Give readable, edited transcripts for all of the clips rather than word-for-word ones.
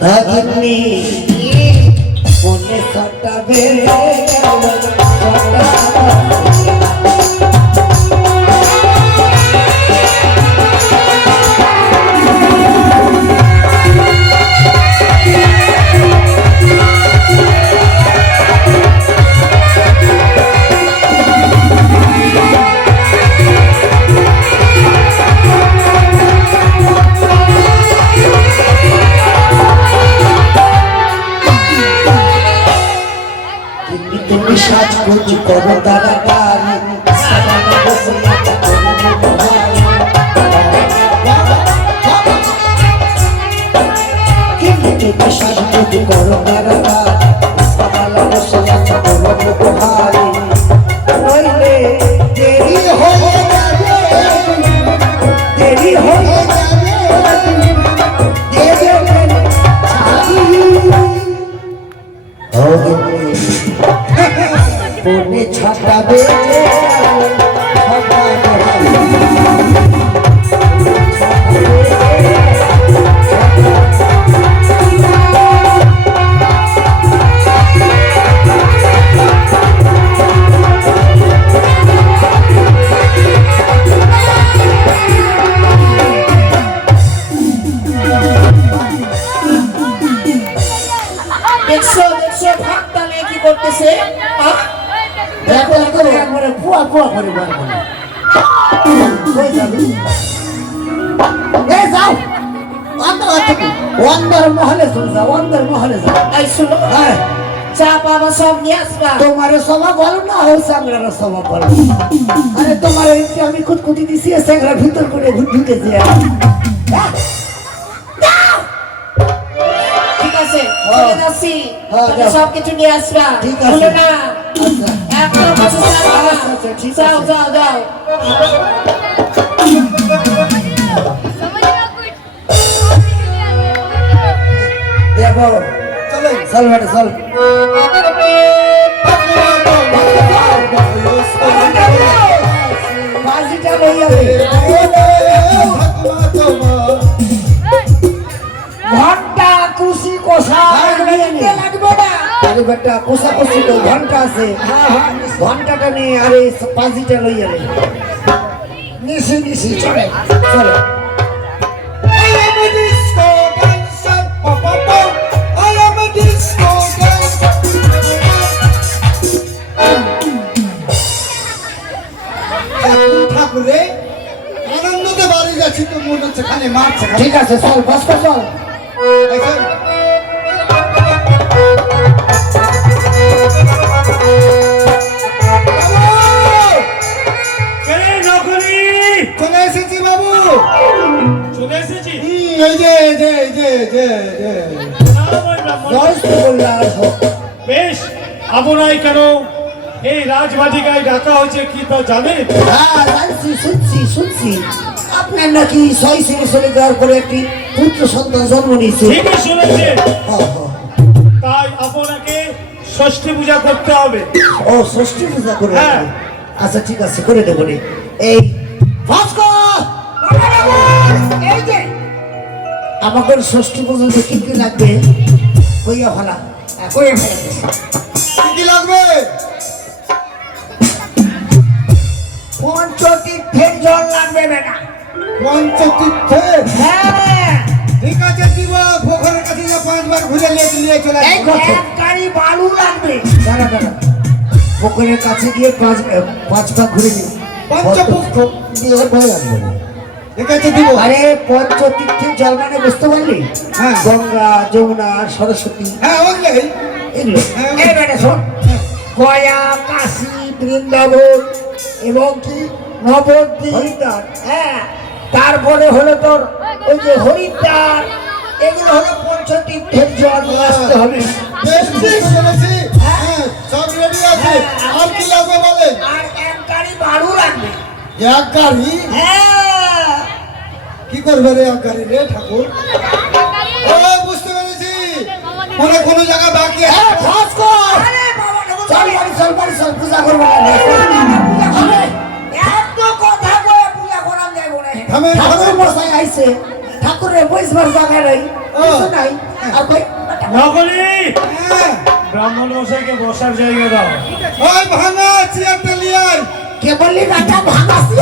अग्नि पुण्य सटावे कुछ करो ताराकारी सदाने बसना करो किंतु विश्वास कुछ करो ताराकारी सदाने बसना करो बुहारी ओले देरी हो जावे देरी हो जावे देवे हो गए पुण्य छटावे দেখছো ভাগটা নিয়ে কি করতেছে? পুয়া পুয়া করে বলবো যাও অন্দর মহলে চলে যাও অন্দর মহলে যাও এই শুনো, হ্যাঁ চা পাবা সব নিয়ে আসবা। তোমার সভা বলো না ও স্যাংরার সভা বলো আরে তোমার আমি খুঁতখুঁতি দিছি স্যাংরার ভিতর করে ঢুকেছি ঠিক আছে চলে যাচ্ছি, তুমি সব কিছু নিয়ে আসবা। ঠিক আছে। ভুলো না আচ্ছা একটা বছর আচ্ছা, ঠিক আছে। যাও যাও যাও। দেখো চলো চল বেটা চল বাজিটা লই যাবে ঘন্টা কুশি কোষা লাগবে না আরে বেটা কোষা কুশি তো ঘন্টা আছে ঘন্টাটা নিয়ে আরে বাজিটা লই যাবে নিশি নিশি চলে চলো ঠাকুরে আনন্দতে বাড়ি যাচ্ছি তো মনে হচ্ছে খালি মারছে ঠিক আছে চল বস চল চলে এসেছি বাবু চলে এসেছি। এই যে এই যে এই যে এই যে জয় শ্রীবল্লাল বেশ, আপনাই কেন এই রাজবাটিকায় ডাকা হয়েছে কি তা জানেন? হ্যাঁ জানছি শুনছি আপনার নাকি 6 ছেলে চলে যাওয়ার পরে একটি পুত্র সন্তান জন্ম নিয়েছে ঠিকই শুনেছেন। তাই আপনাকে ষষ্ঠী পূজা করতে হবে। ও ষষ্ঠী পূজা করবে হ্যাঁ। আচ্ছা ঠিক আছে করে দেবো রে এই ভাস্কর এই যে আমাকে ষষ্ঠী পূজাতে কি কি লাগবে কইয়া ফেলা কইয়া ফেলা কি লাগবে পঞ্চতীর্থের জল লাগবে বেটা পঞ্চতীর্থে হ্যাঁ ঠিক আছে দিব পোখরের কাছে যে 5 বার ঘুরে নিয়ে চলে এই এক গাড়ি বালু লাগবে দাঁড়া পুকুরের কাছে গিয়ে 5 বার ঘুরে নিই পঞ্চপুষ্প দিয়ে ভয় লাগবে ঠিক আছে দিব আরে পঞ্চতীর্থের জল মানে বুঝতে পারলি হ্যাঁ। গঙ্গা যমুনা সরস্বতী হ্যাঁ ওইগুলোই এগুলো হ্যাঁ। এই বেটা শোন গয়া কাশী বৃন্দাবন এবং কি নবদ্বীপ হরিদ্বার হ্যাঁ তারপরে হলো তোর ওই যে হরিদ্বার এগুলো হলো পঞ্চতীর্থের জল আসতে হবে বেশ ঠিক বলেছি হ্যাঁ সব রেডি আছে আর কি লাগবে বলেন আর এক গাড়ি বালু লাগবে এক গাড়ি হ্যাঁ কি করবে রে এক গাড়ি রে ঠাকুর ও বুঝতে পেরেছি মনে কোনো জায়গা বাকি আছে আরে বাবা চল পূজা করবো এত কথা কয়ে পূজা করা যাইব না থামেন, ঠাকুর থামেন। মশাই আইছে ঠাকুরের বইসবার জায়গা নাই কিছু নাই আর কই নকলি হ্যাঁ ব্রাহ্মণ মশাইকে বসার জায়গা দাও। ওই ভাঙা চেয়ারটা নিয়ে আয়। কে বললি বেটা ভাঙাছি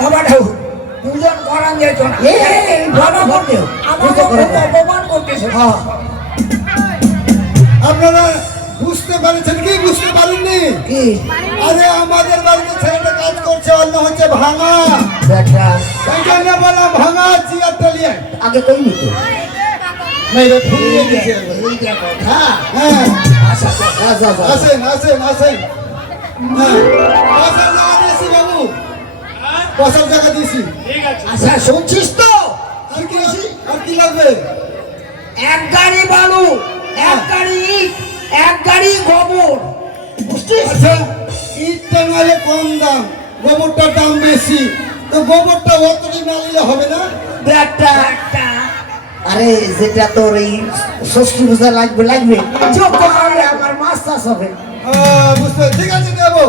বাবা ঠাকুর দুজন করান যেত না এই বাবা করতে আমাকে খুব অপমান করতেছে হ্যাঁ আপনারা বুঝতে পারছেন কি বুঝতে পারেননি? কি আরে আমাদের বাড়িতে ছেলেটা কাজ করছে অন্য হচ্ছে ভাঙা। বেটা সেই জন্য বললাম ভাঙা চেয়ারটা নিয়ে আয়। আগে কইনি তো নাই রে ফুলিয়ে দিয়েছে একবারে। এই যে কথা হ্যাঁ আচ্ছা আচ্ছা আসেন আসেন আসেন। হ্যাঁ বসার জায়গা দিয়েছি বাবু, বসার জায়গা দিয়েছি। ঠিক আছে। আচ্ছা শুনছিস তো আর কি লাগবে? এক গাড়ি বালু এক গাড়ি ইট এক গাড়ি গোবর বুঝছিস আচ্ছা ইটটা নাহলে কম দাম, গোবরটার দাম বেশি, তো গোবরটা অতটি না নিলে হবে না? বেটা একটা আরে যেটা তোর এই ষষ্ঠী পূজা লাগবে লাগবে যোগ্য করলে আমার মাছ চাষ হবে বুঝতে ঠিক আছে দেবো।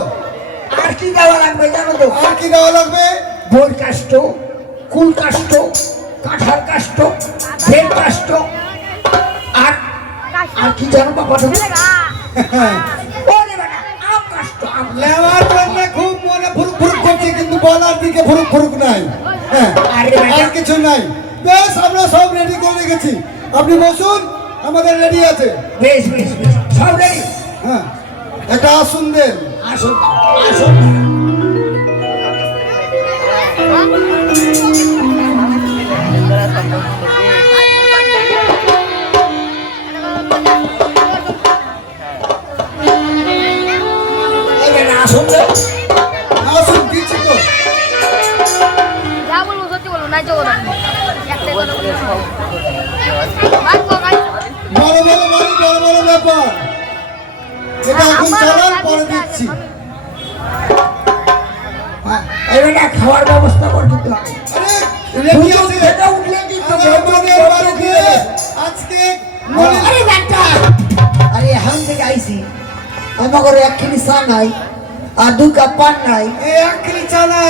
আর কি দেওয়া লাগবে জানো তো আর কি দেওয়া লাগবে? বই কাষ্ট কুল কাষ্ট কাঁঠাল কাষ্ট বেল কাষ্ট আর আর কি জানো বাবা তুমি ওরে বেটা আম কাষ্ট আম নেওয়ার জন্য খুব মনে ফুরুক ফুরুক করছে কিন্তু বলার দিকে ফুরুক ফুরুক নাই। হ্যাঁ আরে বেটা আর কিছু নাই। বেশ আমরা সব রেডি করে রেখেছি, আপনি বসুন, আমাদের রেডি আছে। বেশ বেশ বেশ সব রেডি হ্যাঁ একটা আসুন দেন। আসুন আসুন এই বেটা আসুন রে। আসুন দিচ্ছি তো। যা বলবো সত্যি বলবো নাই জগৎ একটাই কথা বলবো মারবো গাই বড় বড় বাড়ি বড় বড় ব্যাপার, এটা এখন চালান পরে দিচ্ছি। হ্যাঁ, এই বেটা খাওয়ার ব্যবস্থা করে দিতে হবে আরে রেডি দুজন আছে। থেকে উঠলে কিন্তু আরে আমাদের বাড়িতে আজকে আরে বেটা আরে হাম থেকে আইছি আমাকে এক কিলো চা নাই আর 2 কাপ পান নাই এই আখরি চালা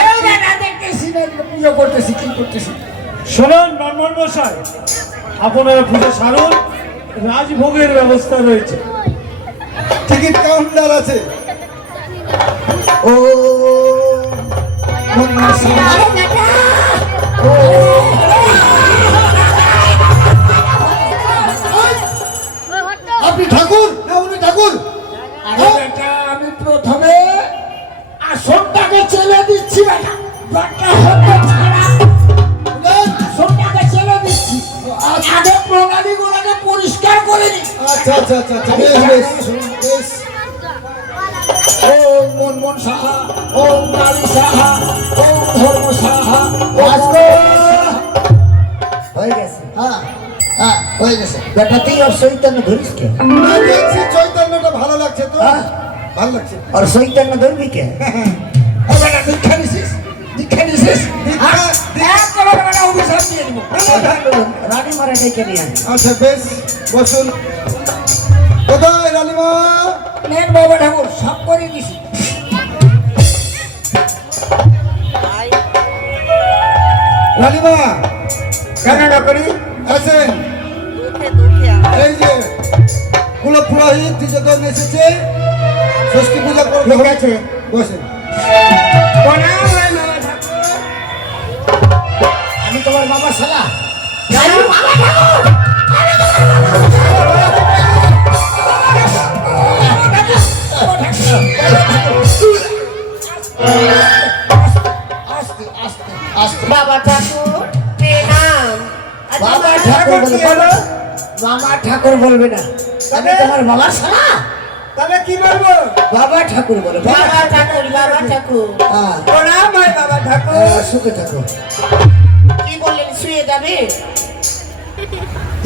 এই বেটা দেখতেছি না পুজো করতেছি কি করতেছি শুনুন ব্রাহ্মণ মশাই, আপনারা পুজো সারুন, রাজভোগের ব্যবস্থা রয়েছে। টিকিট কাউন্টার আছে। ও আরে বেটা আপনি ঠাকুর না উনি ঠাকুর? আরে বেটা আমি প্রথমে আসনটাকে চেলে দিচ্ছি বেটা বেটা হতে ছাড়া আসনটাকে চেলে দিচ্ছি আগে প্রণালীগুলোকে পরিষ্কার করে নি আচ্ছা আচ্ছা আচ্ছা আচ্ছা বেশ বেশ বেশ। ওম মনমোহন সাহা ওম কালী সাহা ওম ধর্ম সাহা আজকে হয়ে গেছে হ্যাঁ হ্যাঁ হয়ে গেছে বেটা তুই আর চৈতন্য ধরিস কে না দেখছি চৈতন্যটা ভালো লাগছে তো, হ্যাঁ ভালো লাগছে। আর চৈতন্য ধরবি কে ও বেটা দীক্ষা নিছিস দীক্ষা নিছিস দীক্ষা এক করে বেটা অভিশাপ দিয়ে দিব রানী মারা ডেকে নিয়ে আয়। আচ্ছা বেশ বসুন। কোথায় রানীমা? নেন বাবা ঠাকুর সব করে দিছি রানীমা কেন না করি আছেন? এই যে কুল পুরোহিত দুজন এসেছে, ষষ্ঠী পূজা করবে। ঠিক আছে বসেন। প্রণাম হয় বাবা ঠাকুর আমি তোমার বাবা শালা আস্তে আস্তে আস্তে বাবা ঠাকুর প্রণাম। বাবা ঠাকুর বলে বলো মামা ঠাকুর বলবে না আমি তোমার বাবা শালা তবে কি বলবো বাবা ঠাকুর বলে বাবা ঠাকুর বাবা ঠাকুর হ্যাঁ প্রণাম হয় বাবা ঠাকুর সুখে থাকো কি বললেন শুয়ে যাবে?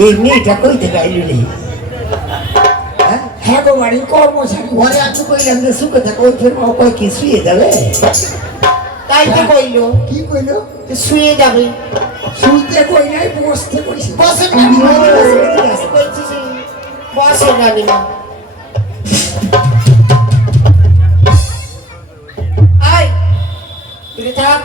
এই মেয়েটা কই থেকে আইলি রে হ্যাঁ হ্যাঁ গো বাড়ির কর্মচারী পরে আমি কইলাম যে সুখে থাকো ওই ফের মা কই কি শুয়ে যাবে তাই তো কইলো কি কইলো যে শুয়ে যাবে। শুইতে কই নাই বসতে কইছি বসে বসে রানীমা। আয় তুই থাক